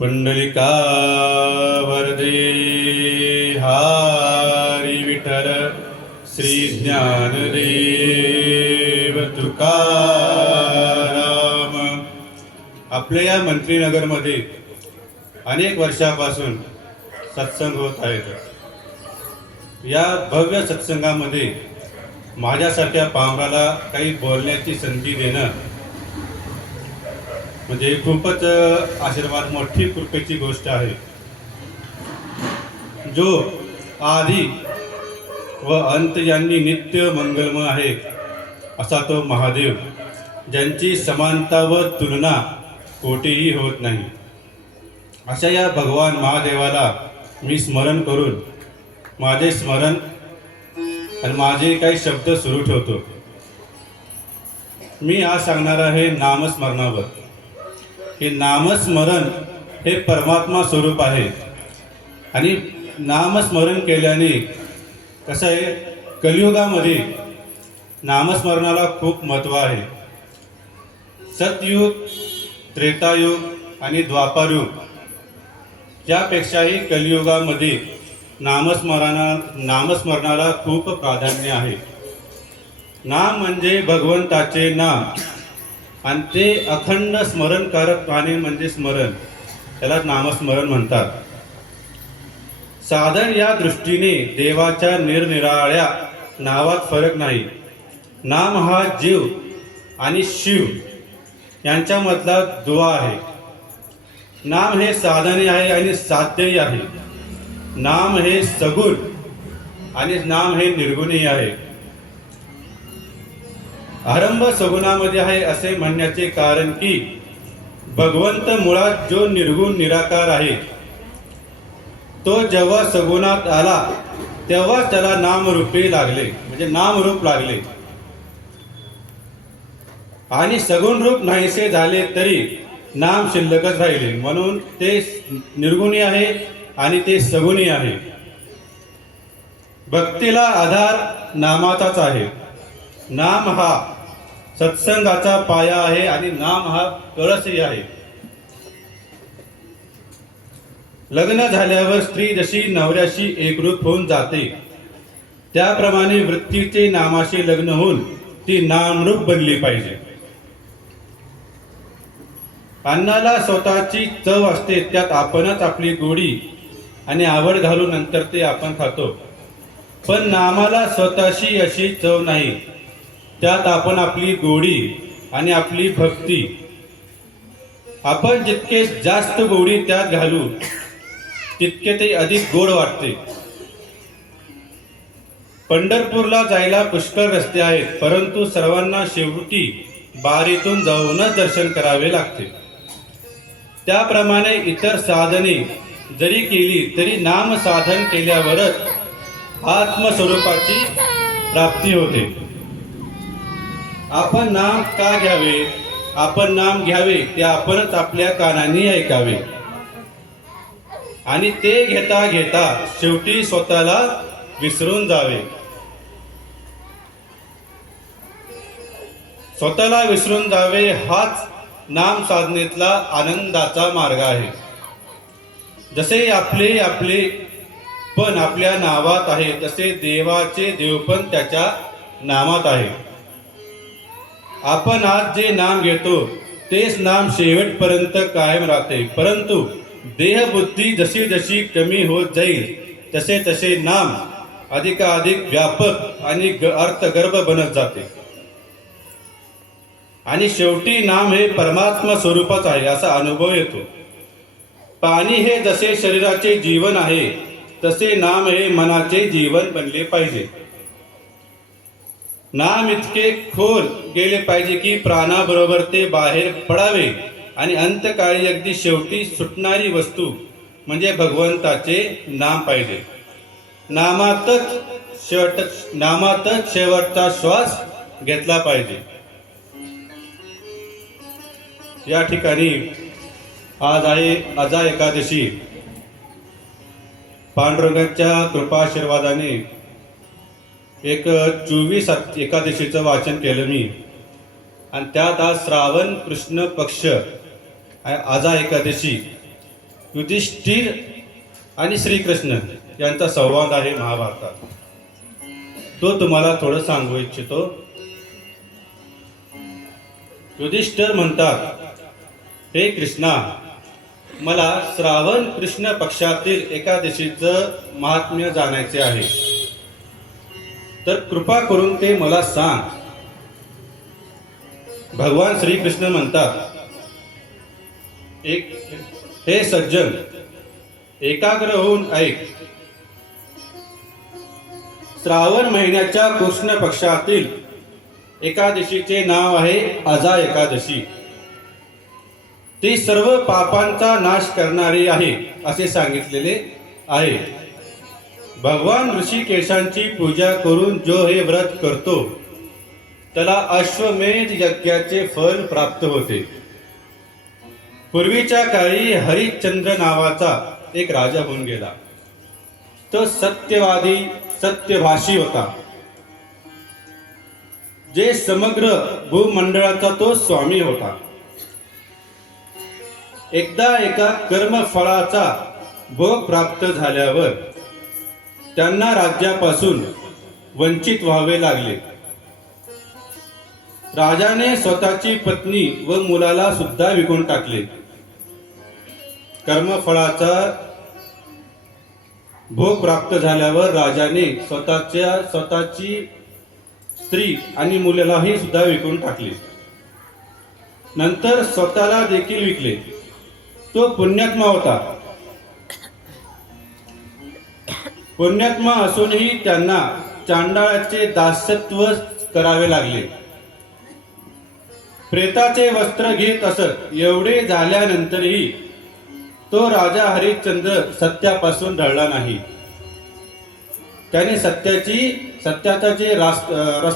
पुंडलिका वरदे हरी विठ्ठल श्री ज्ञानदेव तुकाराम. आपल्या या मंत्रीनगरमध्ये अनेक वर्षापासून सत्संग होत आहेत. या भव्य सत्संगामध्ये माझ्यासारख्या पामराला काही बोलण्याची संधी देणं म्हणजे खूपच आशीर्वाद, मोठी कृपेची गोष्ट आहे. जो आधी व अंत यांनी नित्य मंगलमय आहे असा तो महादेव, ज्यांची समानता व तुलना कोठेही होत नाही, अशा या भगवान महादेवाला मी स्मरण करून माझे स्मरण आणि माझे काही शब्द सुरू ठेवतो. मी आज सांगणार आहे नामस्मरणावर. हे नामस्मरण हे परमात्मा स्वरूप आहे आणि नामस्मरण केल्याने कसं आहे, कलियुगामध्ये नामस्मरणाला खूप महत्त्व आहे. सतयुग, त्रेतायुग आणि द्वापारयुग यापेक्षाही कलियुगामध्ये नामस्मरणाला खूप प्राधान्य आहे. नाम म्हणजे भगवंताचे नाम आणि ते अखंड स्मरण करत राहणे म्हणजे स्मरण, त्याला नामस्मरण म्हणतात. साधन या दृष्टीने देवाच्या निरनिराळ्या नावात फरक नाही. नाम हा जीव आणि शिव यांच्यामधला दुवा आहे. नाम हे साधने आहे आणि साध्यही आहे. नाम हे सगुण आणि नाम हे निर्गुणही आहे. आरंभ सगुणामध्ये आहे असे म्हणण्याचे कारण की भगवंत मुळात जो निर्गुण निराकार आहे, तो जेव्हा सगुणात आला तेव्हा त्याला नामरूपे लागले, म्हणजे नामरूप लागले. आणि सगुण रूप नाहीसे झाले तरी नाम शिल्लकच राहिले, म्हणून ते निर्गुणी आहे आणि ते सगुणी आहे. भक्तीला आधार नामाचाच आहे. नाम हा सत्संगाचा पाया आहे आणि नाम हा कळसही आहे. लग्न झाल्यावर स्त्री जशी नवऱ्याशी एकरूप होऊन जाते, त्याप्रमाणे वृत्तीचे नामाशी लग्न होऊन ती नामरूप बनली पाहिजे. अन्नाला स्वतःची चव असते, त्यात आपणच आपली गोडी आणि आवड घालून नंतर ते आपण खातो. पण नामाला स्वतःशी अशी चव नाही, त्यात आपण आपली गोडी आणि आपली भक्ती. आपण जितके जास्त गोडी त्यात घालू तितके ते अधिक गोड वाटते. पंढरपूरला जायला पुष्कळ रस्ते आहेत, परंतु सर्वांना शेवटी बारीतून जाऊनच दर्शन करावे लागते. त्याप्रमाणे इतर साधने जरी केली तरी नाम साधन केल्यावरच आत्मस्वरूपाची प्राप्ती होते. आपण नाम का घ्यावे? आपण नाम घ्यावे ते आपणच आपल्या कानांनी ऐकावे आणि ते घेता घेता शेवटी स्वतःला विसरून जावे. स्वतःला विसरून जावे हाच नाम साधनेतला आनंदाचा मार्ग आहे. जसे आपले आपले पण आपल्या नावात आहे, तसे देवाचे देवपण त्याच्या नामात आहे. आपण आज जे नाम घेतो तेच नाम शेवटपर्यंत कायम राहते, परंतु देहबुद्धी जशी जशी कमी होत जाईल तसे तसे नाम अधिकाधिक व्यापक आणि अर्थगर्भ बनत जाते. आणि शेवटी नाम हे परमात्मा स्वरूपच आहे असा अनुभव येतो. पाणी हे जसे शरीराचे जीवन आहे, तसे नाम हे मनाचे जीवन बनले पाहिजे. नाम इतके खोल गेले पाहिजे की प्राणाबरोबर ते बाहेर पडावे आणि अंतकाळी अगदी शेवटी सुटणारी वस्तू म्हणजे भगवंताचे नाम पाहिजे. नामातच शेवटचा श्वास घेतला पाहिजे. या ठिकाणी आज आहे अजा एकादशी. पांडुरंगाच्या कृपाशीर्वादाने एक 24 एकादशीचं वाचन केलं मी आणि त्यात आज श्रावण कृष्ण पक्ष आजा एकादशी युधिष्ठिर आणि श्रीकृष्ण यांचा संवाद आहे महाभारतात. तो तुम्हाला थोडं सांगू इच्छितो. युधिष्ठिर म्हणतात, हे कृष्णा, मला श्रावण कृष्ण पक्षातील एकादशीचं महात्म्य जाणायचे आहे, तर कृपा करून ते मला सांग. भगवान श्रीकृष्ण म्हणतात, हे सज्जन, एकाग्र होऊन ऐक. श्रावण महिन्याच्या कृष्ण पक्षातील एकादशीचे नाव आहे अजा एकादशी. ती सर्व पापांचा नाश करणारी आहे असे सांगितलेले आहे. भगवान ऋषिकेशांची पूजा करून जो हे व्रत करतो त्याला अश्वमेध यज्ञाचे फल प्राप्त होते. पूर्वीच्या काळी हरिश्चंद्र नावाचा एक राजा होऊन गेला. तो सत्यवादी, सत्यभाषी होता. जे समग्र भूमंडळाचा तो स्वामी होता. एकदा एका कर्मफळाचा भोग प्राप्त झाल्यावर त्यांना राज्यापासून वंचित व्हावे लागले. राजाने स्वतःची पत्नी व मुलाला सुद्धा विकून टाकले. कर्मफळाचा भोग प्राप्त झाल्यावर राजाने स्वतःची स्त्री आणि मुलालाही सुद्धा विकून टाकले. नंतर स्वतःला देखील विकले. तो पुण्यात्मा होता. पुण्यात्मा असूनही त्यांना चांडाळाचे दासत्व करावे लागले. प्रेताचे वस्त्र घेत असत. एवढे झाल्यानंतरही तो राजा हरिश्चंद्र सत्यापासून ढळला नाही. त्याने सत्याचा जे रस्ता